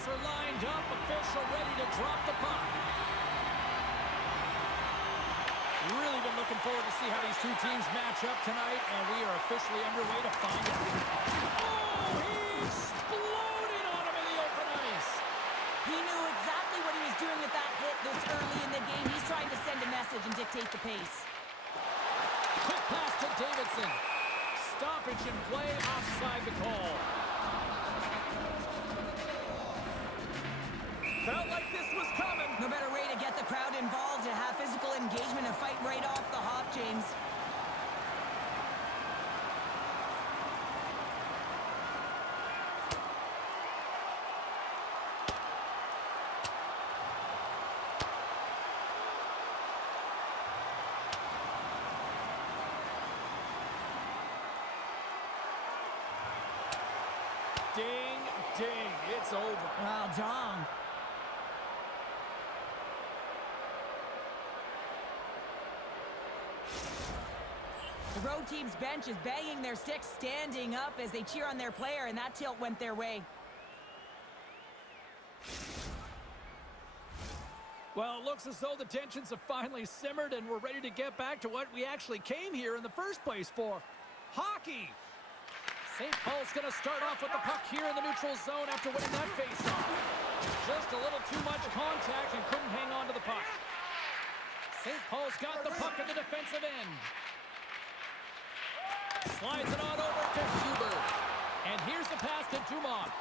players are lined up, official ready to drop the puck. Really been looking forward to see how these two teams match up tonight, and we are officially underway to find out. Oh, he exploded on him in the open ice. He knew exactly what he was doing with that hit this early in the game. He's trying to send a message and dictate the pace. Quick pass to Davidson. Stoppage in play, offside the call. Felt like this was coming. No better way to get the crowd involved, to have physical engagement and fight right off the hop, James. Ding, ding, it's over. Well done. The road team's bench is banging their sticks, standing up as they cheer on their player, and that tilt went their way. Well, it looks as though the tensions have finally simmered and we're ready to get back to what we actually came here in the first place for. Hockey! St. Paul's going to start off with the puck here in the neutral zone after winning that faceoff. Just a little too much contact and couldn't hang on to the puck. St. Paul's got the puck at the defensive end. Slides it on over to Huber. And here's the pass to Dumont.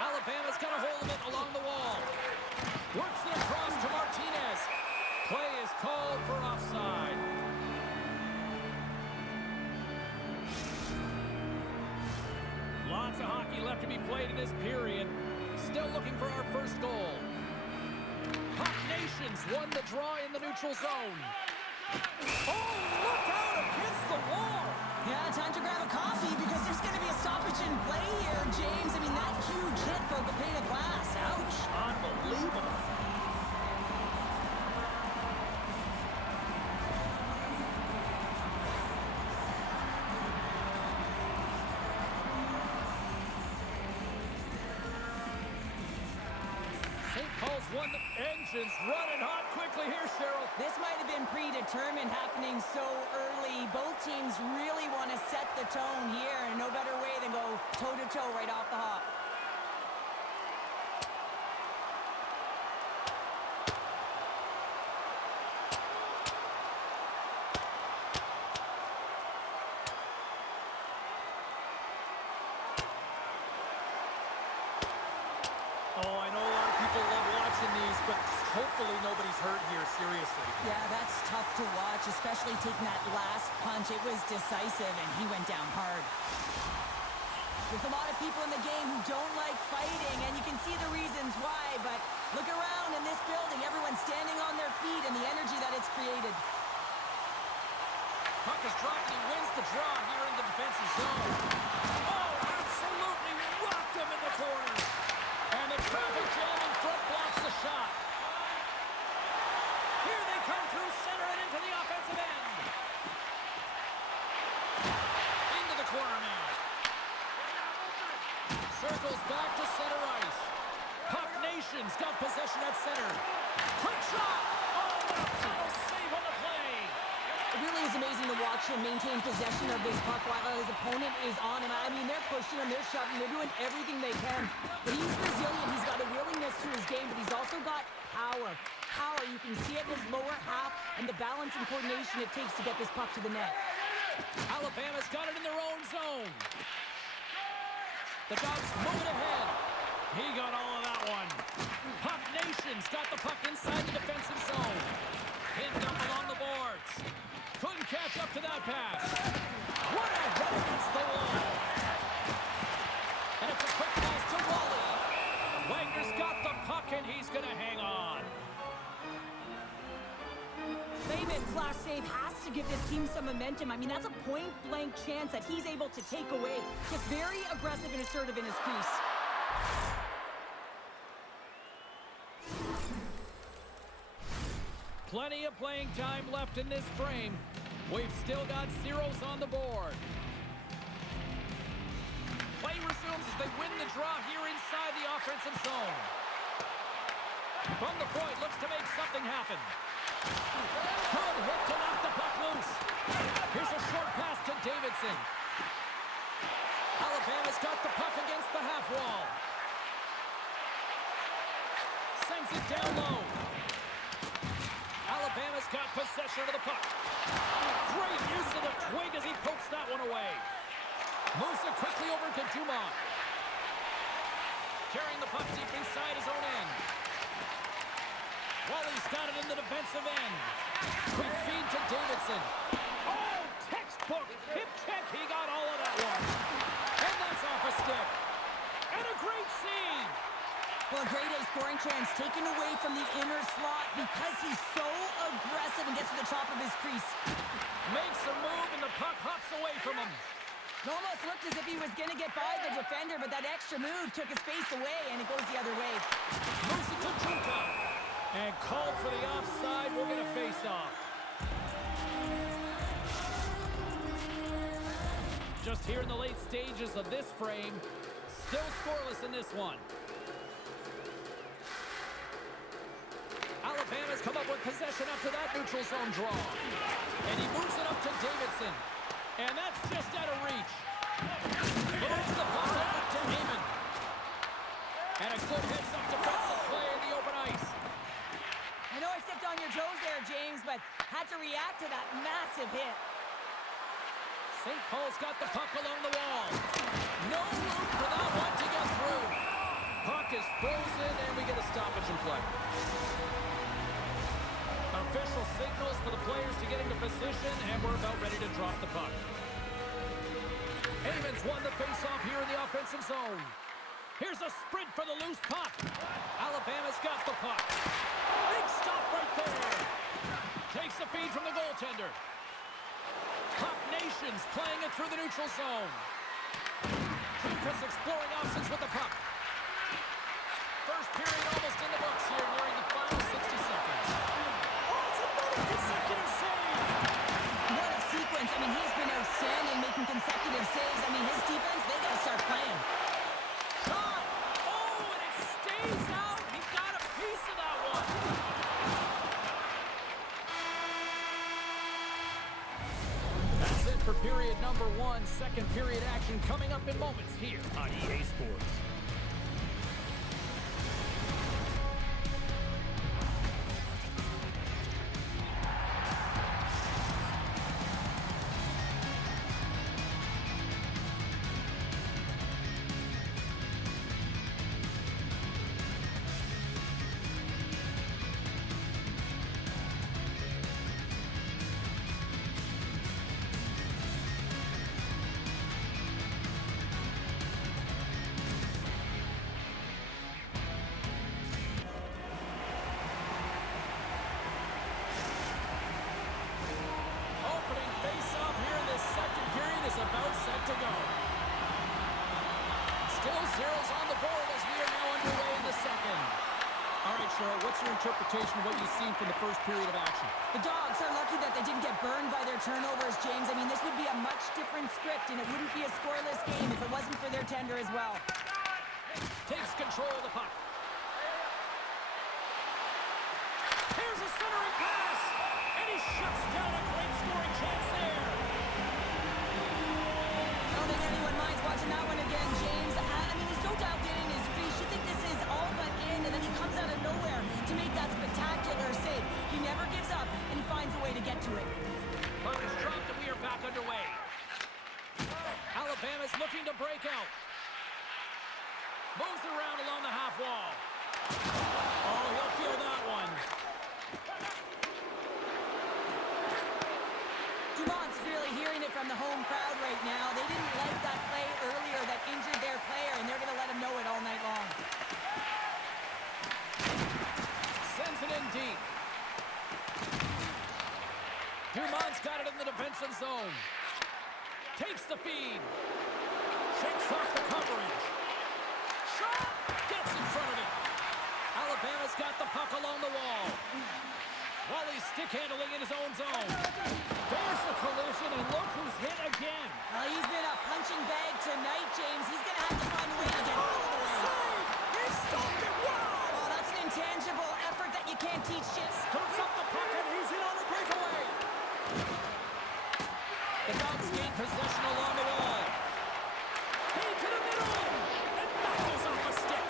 Alabama's got a hold of it along the wall. Works it across to Martinez. Play is called for offside. Lots of hockey left to be played in this period. Still looking for our first goal. Puck Nations won the draw in the neutral zone. Oh, look out against the wall. Yeah, time to grab a coffee because there's going to be a stoppage in play here, James. I mean, that huge hit broke a pane of glass. Ouch. Unbelievable. St. Paul's won the engines running hot quickly here, Cheryl. This might have been predetermined, happening so early. Both teams really want to set the tone here, and no better way than go toe-to-toe right off the hop. Oh, I know a lot of people love watching these, but hopefully nobody's hurt here, seriously. Yeah, that's tough to watch, especially taking that last punch. It was decisive, and he went down hard. There's a lot of people in the game who don't like fighting, and you can see the reasons why, but look around in this building. Everyone's standing on their feet and the energy that it's created. Puck is dropped, and he wins the draw here in the defensive zone. Oh, absolutely rocked him in the corner. And the traffic jam in front blocks the shot. Here they come through center and into the offensive end. Into the corner now. Circles back to center ice. Puck Nations got possession at center. Quick shot. Oh, what a power save on the play. It really is amazing to watch him maintain possession of this puck while his opponent is on him. I mean, they're pushing him, they're shoving, they're doing everything they can. But he's resilient, he's got a willingness to his game, but he's also got power. Power, you can see it in his lower half and the balance and coordination it takes to get this puck to the net. Alabama's got it in their own zone. The Dogs moving ahead. He got all of that one. Puck Nations got the puck inside the defensive zone. Pinned up along the boards. Couldn't catch up to that pass. What a hit against the wall. And it's a quick pass to Wally. Wagner's got the puck and he's going to hang on. Layman's last save has to give this team some momentum. I mean, that's a point-blank chance that he's able to take away. Just very aggressive and assertive in his crease. Plenty of playing time left in this frame. We've still got zeros on the board. Play resumes as they win the draw here inside the offensive zone. From the point, looks to make something happen. Good hit to knock the puck loose. Here's a short pass to Davidson. Alabama's got the puck against the half wall. Sends it down low. Alabama's got possession of the puck. Great use of the twig as he pokes that one away. Moves it quickly over to Dumont. Carrying the puck deep inside his own end. Wally's got it in the defensive end. Quick feed to Davidson. Oh, textbook hip check. He got all of that one. And that's off a stick. And a great save. Well, a great A scoring chance taken away from the inner slot because he's so aggressive and gets to the top of his crease. Makes a move and the puck hops away from him. It almost looked as if he was going to get by the defender, but that extra move took his space away, and it goes the other way. Moves it to Junkyard. And called for the offside. We'll get a face-off. Just here in the late stages of this frame. Still scoreless in this one. Alabama's come up with possession after that neutral zone draw. And he moves it up to Davidson. And that's just out of reach. Moves the puck over to Heyman. And a good heads-up defensive play in the open ice. I know I stepped on your toes there, James, but had to react to that massive hit. St. Paul's got the puck along the wall. No room for that one to get through. Puck is frozen, and we get a stoppage in play. Official signals for the players to get into position, and we're about ready to drop the puck. Heyman's won the faceoff here in the offensive zone. Here's a sprint for the loose puck. Alabama's got the puck. Big stop right there. Takes the feed from the goaltender. Puck Nations playing it through the neutral zone. Chris exploring options with the puck. First period almost in the books here, nearing the final 60 seconds. Oh, it's another consecutive save. What a sequence. I mean, he's been outstanding making consecutive saves. I mean, his defense, they got to start playing. Shot. Oh, and it stays out. He got a piece of that one. That's it for period number one. Second period action coming up in moments here on EA Sports. About set to go. Still zeros on the board as we are now underway in the second. All right, Cheryl, what's your interpretation of what you've seen from the first period of action? The Dogs are lucky that they didn't get burned by their turnovers, James. I mean, this would be a much different script, and it wouldn't be a scoreless game if it wasn't for their tender as well. Takes control of the puck. Here's a centering pass, and he shuts down a great scoring chance there. Anyone minds watching that one again, James. I mean, he's so dialed in his crease. You think this is all but in, and then he comes out of nowhere to make that spectacular save. He never gives up, and he finds a way to get to it. Puck is dropped, and we are back underway. Alabama's looking to break out. Moves it around along the half wall. Oh, he'll feel that one. Dumont's really hearing it from the home crowd right now. They didn't like that play earlier that injured their player, and they're going to let him know it all night long. Sends it in deep. Dumont's got it in the defensive zone. Takes the feed. Shakes off the coverage. Shot! Gets in front of it. Alabama's got the puck along the wall. Wally's stick handling in his own zone. There's the collision, and look who's hit again. He's been a punching bag tonight, James. He's going to have to find a way to get out of the way. Save! He stopped it! Wow! Oh, that's an intangible effort that you can't teach, James. Scoops up the puck, and he's in on a breakaway. The Dogs gain possession along the wall. Hey, to the middle! And that goes off the stick.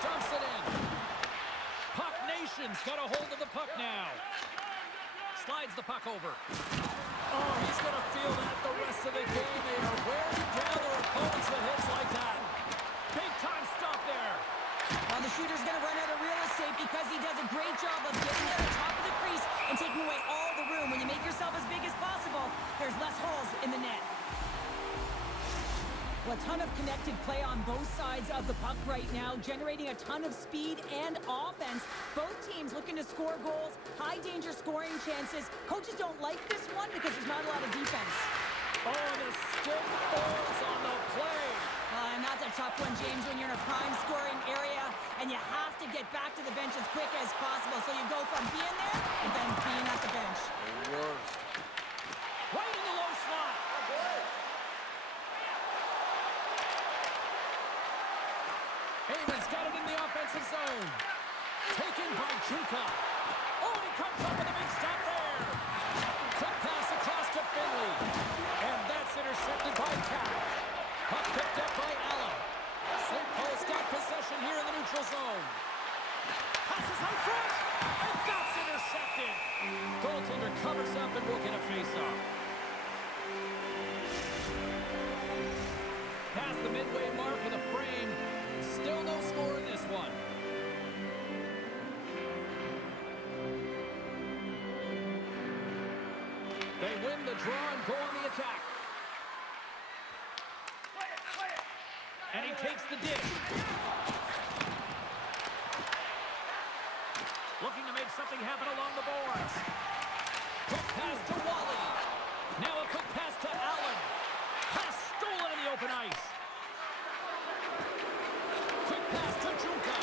Dumps it in. Puck Nation's got a hold of the puck now. Slides the puck over. Oh, he's going to feel that the rest of the game. They are wearing down their opponents with hits like that. Big time stop there. Well, the shooter's going to run out of real estate because he does a great job of getting to the top of the crease and taking away all the room. When you make yourself as big as possible, there's less holes in the net. Well, a ton of connected play on both sides of the puck right now, generating a ton of speed and offense. Both teams looking to score goals, high-danger scoring chances. Coaches don't like this one because there's not a lot of defense. Oh, the stick falls on the play. And that's a tough one, James, when you're in a prime scoring area and you have to get back to the bench as quick as possible. So you go from being there and then being at the bench. The worst. Right in the low slot. Heyman's got it in the offensive zone. Taken by Junkyard. Oh, and he comes up with a big stop there. Quick pass across to Finley. And that's intercepted by Cap. Puck picked up by Allen. St. Paul's got possession here in the neutral zone. Passes out front. And that's intercepted. Goaltender covers up and will get a face-off. Past the midway mark of the frame. Still no score in this one. They win the draw and go on the attack. And he takes the dish. Looking to make something happen along the boards. Quick pass to Wally. Now a quick pass to Allen. Pass stolen in the open ice. Quick pass to Junka.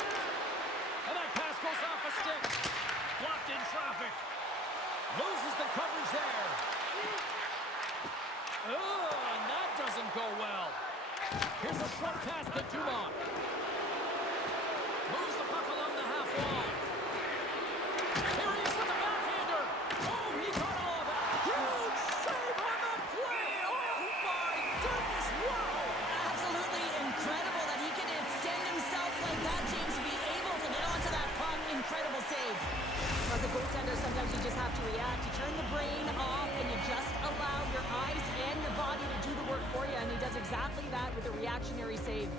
And that pass goes off a stick. Blocked in traffic. Loses the coverage there. Oh, and that doesn't go well. Here's a short pass to Dumont. Moves the puck along the half wall. Here he is with the backhander. Oh, he caught all of that. Huge save on the play. Oh, my goodness. Wow. Absolutely incredible that he can extend himself like that, James, to be able to get onto that puck. Incredible save. As a goaltender, sometimes you just have to react. You turn the brain off and you just allow your eyes and your body to do the work for you, and he does exactly that with a reactionary save.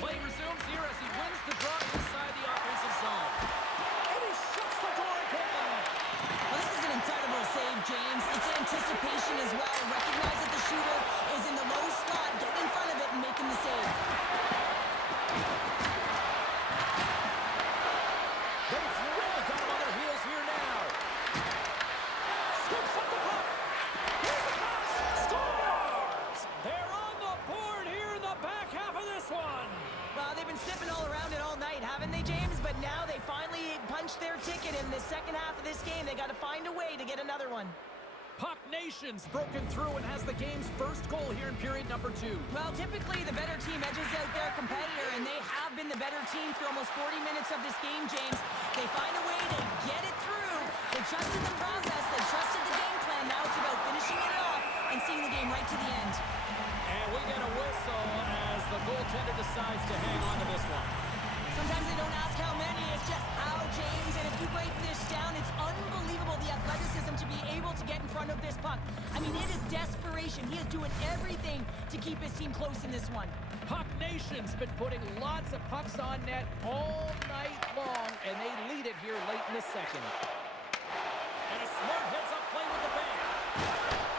Play resumes here as he wins the draw inside the offensive zone. And he shuts the door again. Well, this is an incredible save, James. It's anticipation as well. Recognize that the shooter is in the low slot, getting in front of it and making the save. They've really got him on their heels here now. Scoops up the puck. Here's a pass. Scores! They're on the board here in the back half of this one. Well, they've been sniffing all around it all night, haven't they, James? But now they finally punched their ticket in the second half of this game. They got to find a way to get another one. Puck Nation's broken through and has the game's first goal here in period number 2. Well, typically the better team edges out their competitor, and they have been the better team for almost 40 minutes of this game, James. They find a way to get it through. They trusted the process. They trusted the game plan. Now it's about finishing it off and seeing the game right to the end. And we get a whistle as the goaltender decides to hang on to this one. Sometimes they don't ask how many, it's just how, James. And if you break this down, it's unbelievable the athleticism to be able to get in front of this puck. I mean, it is desperation. He is doing everything to keep his team close in this one. Puck Nation's been putting lots of pucks on net all night long, and they lead it here late in the second. And a smart heads-up play with the bank.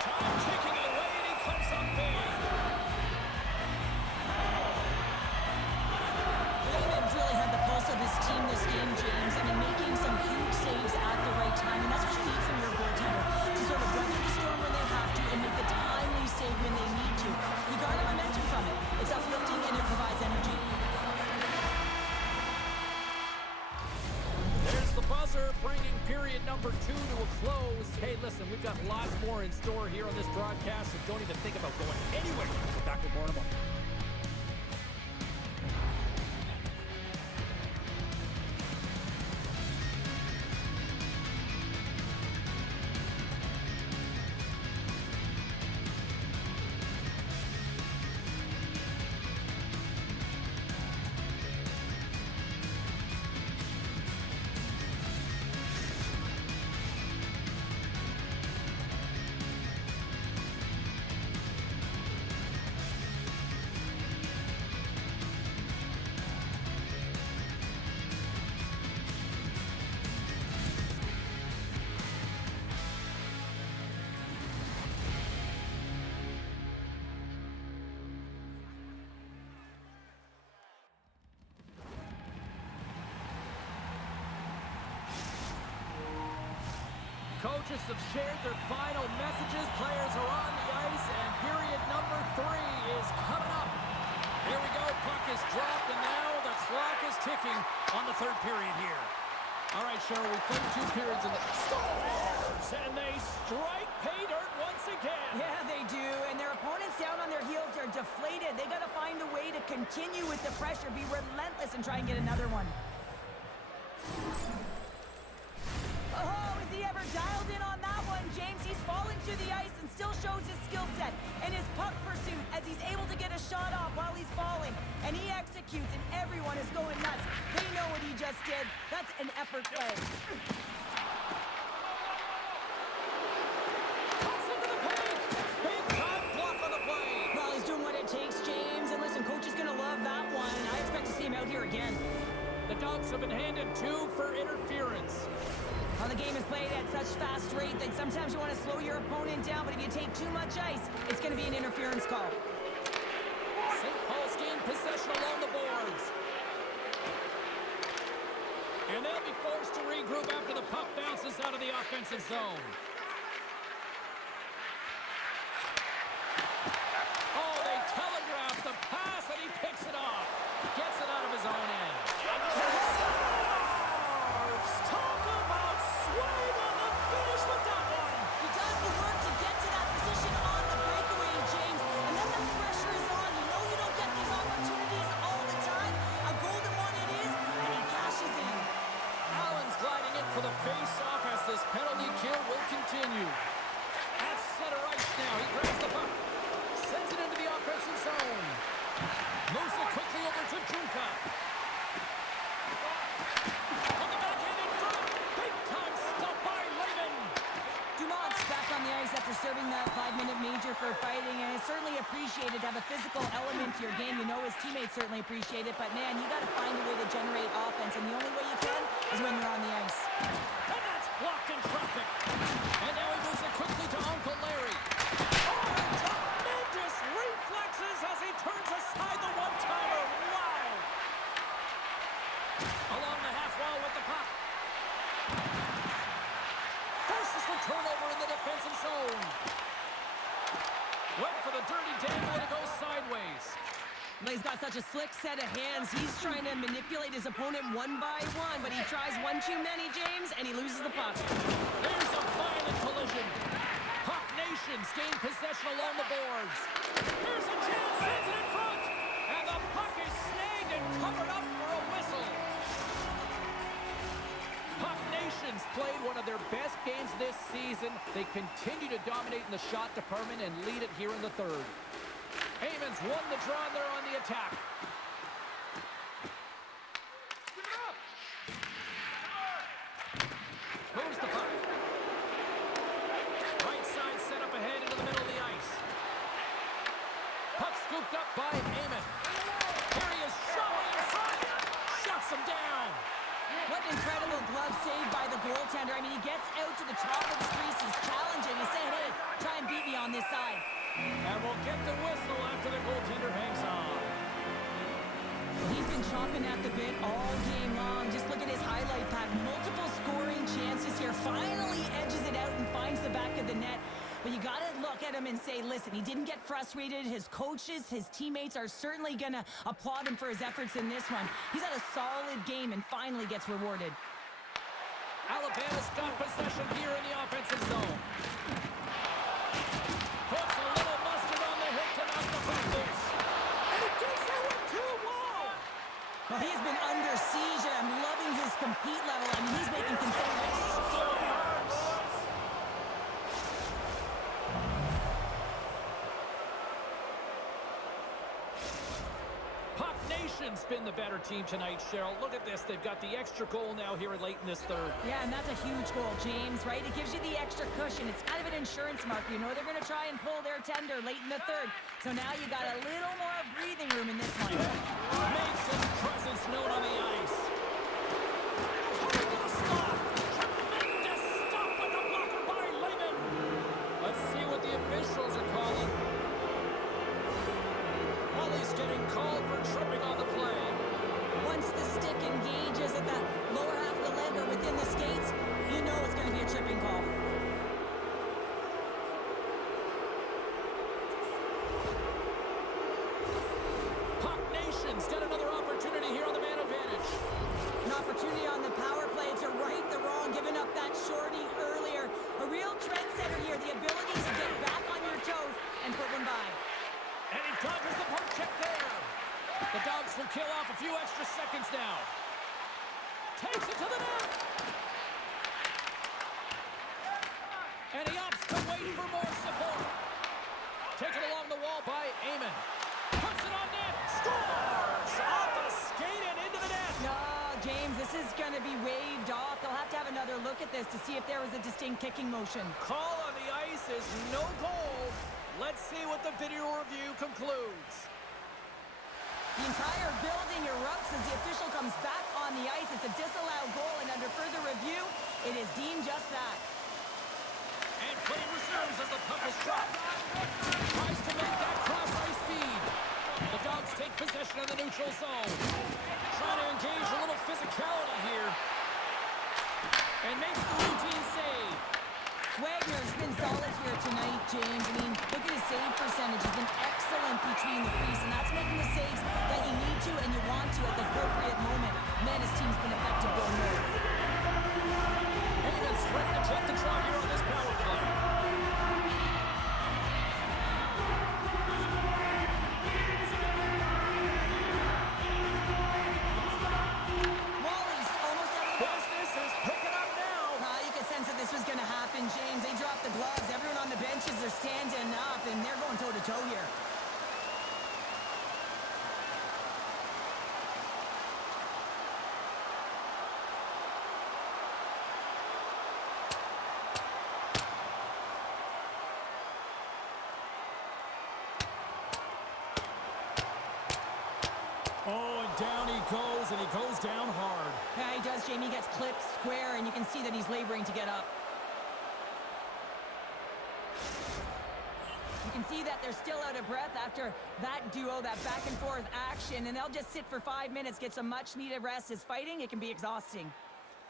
Time taking it away, and he comes up big. Williams really had the pulse of his team this game, James. I mean, making some huge saves at the right time, and that's what you need from your goaltender, to sort of weather the storm when they have to and make the timely save when they need to. You garner momentum from it. It's uplifting and it provides energy. There's the buzzer, bringing period number 2 to a close. Hey, listen, we've got lots more in store here on this broadcast, so don't even think about going anywhere. We're back with more in a moment. Coaches have shared their final messages. Players are on the ice, and period number 3 is coming up. Here we go. Puck is dropped, and now the clock is ticking on the 3rd period here. All right, Cheryl, we played 2 periods in the Stars, and they strike pay dirt once again. Yeah, they do, and their opponents down on their heels are deflated. They got to find a way to continue with the pressure, be relentless, and try and get another one. Oh, is he ever dialed in on that one, James? He's falling to the ice and still shows his skill set and his puck pursuit as he's able to get a shot off while he's falling. And he executes, and everyone is going nuts. They know what he just did. That's an effort play. Cuts into the paint. Big time block on the play. Well, he's doing what it takes, James. And listen, coach is going to love that one. I expect to see him out here again. The Dogs have been handed 2 for interference. Well, the game is played at such fast rate that sometimes you want to slow your opponent down, but if you take too much ice, it's going to be an interference call. St. Paul's gained possession along the boards. And they'll be forced to regroup after the puck bounces out of the offensive zone. Oh, they telegraph the pass, and he picks it off. Gets it out of his own end. Talk about swing on the finish with that one. He does the work to get to that position on the breakaway, James, and then the pressure is on. You know you don't get these opportunities all the time. A golden one it is, and he cashes in. Allen's gliding in for the face-off as this penalty kill will continue. At center ice now, he grabs the puck, sends it into the offensive zone, moves it quickly over to Junkyard. On the backhand in front, big time stop by Lehman. Dumont's back on the ice after serving that 5-minute major for fighting, and it's certainly appreciated to have a physical element to your game. You know his teammates certainly appreciate it, but man, you got to find a way to generate offense, and the only way you can is when you're on the ice. And that's blocked in traffic. And now he moves it quickly to Uncle Larry. Oh, tremendous reflexes as he turns aside the one-timer. Wow! Along the half wall with the puck. Forces the turnover in the defensive zone. Went for the dirty dangle and it goes sideways. But he's got such a slick set of hands. He's trying to manipulate his opponent one by one, but he tries one too many, James, and he loses the puck. There's a violent collision. Puck Nations gain possession along the boards. Here's a chance, sends it in front, and the puck is snagged and covered up for a whistle. Puck Nations played one of their best games this season. They continue to dominate in the shot department and lead it here in the 3rd. Heyman's won the draw, and they're on the attack. Moves the puck. Right side set up ahead into the middle of the ice. Puck scooped up by Heyman. Here he is, shot inside. Shuts him down. What an incredible glove save by the goaltender. I mean, he gets out to the top of the crease. He's challenging. He's saying, hey, try and beat me on this side. And we'll get the whistle after the goaltender hangs on. He's been chomping at the bit all game long. Just look at his highlight pack. Multiple scoring chances here. Finally edges it out and finds the back of the net. But you got to look at him and say, listen, he didn't get frustrated. His coaches, his teammates are certainly going to applaud him for his efforts in this one. He's had a solid game and finally gets rewarded. Alabama's got possession here in the offensive zone. Puts a little mustard on the hit to knock the puck loose. And he takes that one too. Whoa! Well, he's been under siege, and I'm loving his compete level. I mean, he's making concessions. Nation's been the better team tonight, Cheryl. Look at this. They've got the extra goal now here late in this third. Yeah, and that's a huge goal, James, right? It gives you the extra cushion. It's kind of an insurance marker. You know they're going to try and pull their tender late in the third. So now you got a little more breathing room in this one. Makes his presence known on the ice. Horrible stop. Tremendous stop with the blocker by Lehman. Let's see what the officials are calling. He's getting called for tripping on the play. Once the stick engages at the lower half of the leg or within the skates, you know it's going to be a tripping call. Puck Nation's got another opportunity here on the man advantage. An opportunity on the power play to right the wrong, giving up that shorty earlier. A real trendsetter here, the ability to get back on your toes and put one by. And he dodges the poke check there. The Dogs will kill off a few extra seconds now. Takes it to the net. And he opts to wait for more support. Taken along the wall by Eamon. Puts it on net. Scores! Off a skate and into the net. No, James, this is going to be waved off. They'll have to have another look at this to see if there was a distinct kicking motion. Call on the ice is no goal. Let's see what the video review concludes. The entire building erupts as the official comes back on the ice. It's a disallowed goal, and under further review, it is deemed just that. And play resumes as the puck is dropped. Tries to make that cross-ice feed. The Dogs take possession of the neutral zone. Trying to engage a little physicality here. And makes the routine save. Wagner's been solid here tonight, James. I mean, look at his save percentage. He's been excellent between the crease, and that's making the saves that you need to and you want to at the appropriate moment. Man, his team's been effective going north. Eamon's ready to take the draw here on this power play. Wally's almost out of the box. Business is picking up now. You could sense that this was going to happen, James. They dropped the gloves. Everyone on the benches are standing up, and they're going toe-to-toe here. Oh, and down he goes, and he goes down hard. Yeah, he does, Jamie. He gets clipped square, and you can see that he's laboring to get up. You can see that they're still out of breath after that duo, that back-and-forth action, and they'll just sit for 5 minutes, get some much-needed rest. As fighting, it can be exhausting.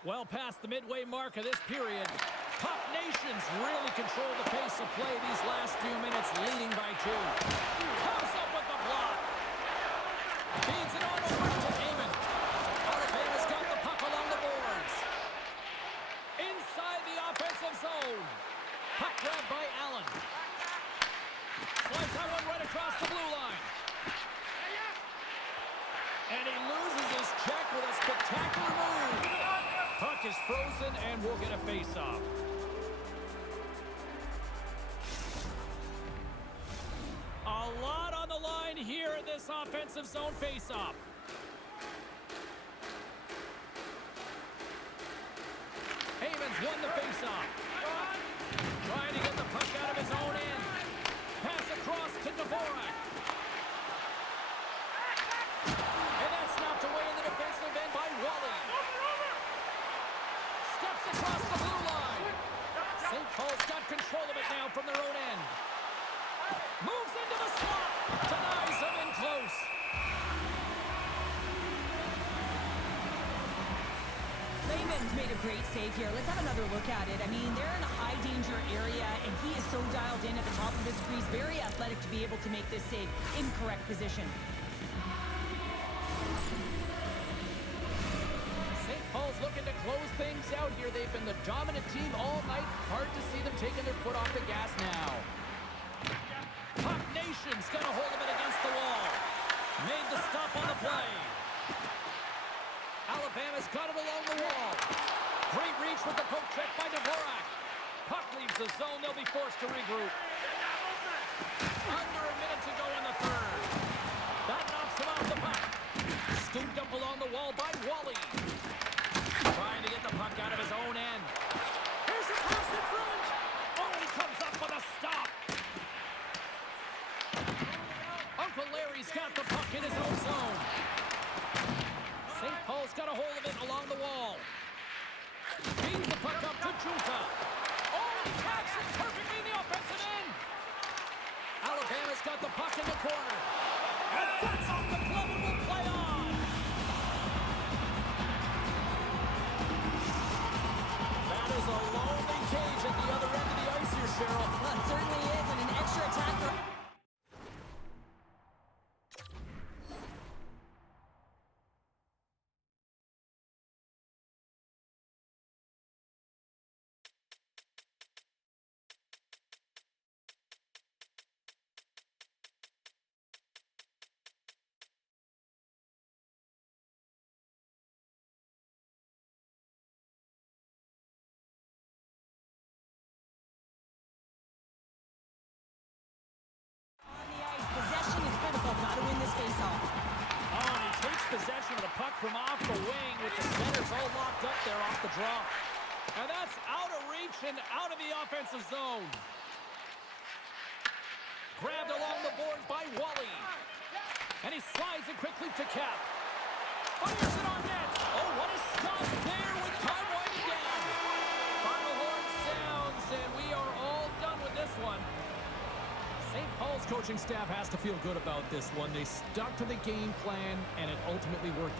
Well past the midway mark of this period, Puck Nation's really controlled the pace of play these last few minutes, leading by 2. Comes up with the block. Feeds it on over to Eamon. Alabama's got the puck along the boards. Inside the offensive zone. Puck grabbed by Allen. Slides that one right across the blue line. And he loses his check with a spectacular move. Puck is frozen and we'll get a face-off. A lot on the line here in this offensive zone face-off. Eamon's won the face-off. Trying to get the puck out of his own end. Pass across to Dvorak. And that's knocked away in the defensive end by Wally. Steps across the blue line. St. Paul's got control of it now from their own end. Moves into the slot. Denies him in close. Lehman's made a great save here. Let's have another look at it. I mean, they're in a high-danger area, and he is so dialed in at the top of his crease. Very athletic to be able to make this save in correct position. St. Paul's looking to close things points out here. They've been the dominant team all night. Hard to see them taking their foot off the gas now. Puck Nation's got a hold of it against the wall. Made the stop on the play. Alabama's got it along the wall. Great reach with the poke check by Dvorak. Puck leaves the zone. They'll be forced to regroup. Under a minute to go in the third. That knocks him off the puck. Scooped up along the wall by Wally. Trying to get the puck out of his own end. Here's a pass in front. Oh, he comes up with a stop. Uncle Larry's got the puck in his own zone. St. Paul's got a hold of it along the wall. Beats the puck up to Junka. Oh, he catches it perfectly in the offensive end. Alabama's got the puck in the corner. And that's off the glove and will play on. That is a lonely cage at the other end of the ice here, Cheryl. Well, it certainly is, and an extra attacker. Possession of the puck from off the wing with the centers all locked up there off the draw. And that's out of reach and out of the offensive zone. Grabbed along the boards by Wally. And he slides it quickly to Cap. Fires it on net. Oh, what a stop there with time winding down. Final horn sounds, and we are all done with this one. St. Paul's coaching staff has to feel good about this one. They stuck to the game plan, and it ultimately worked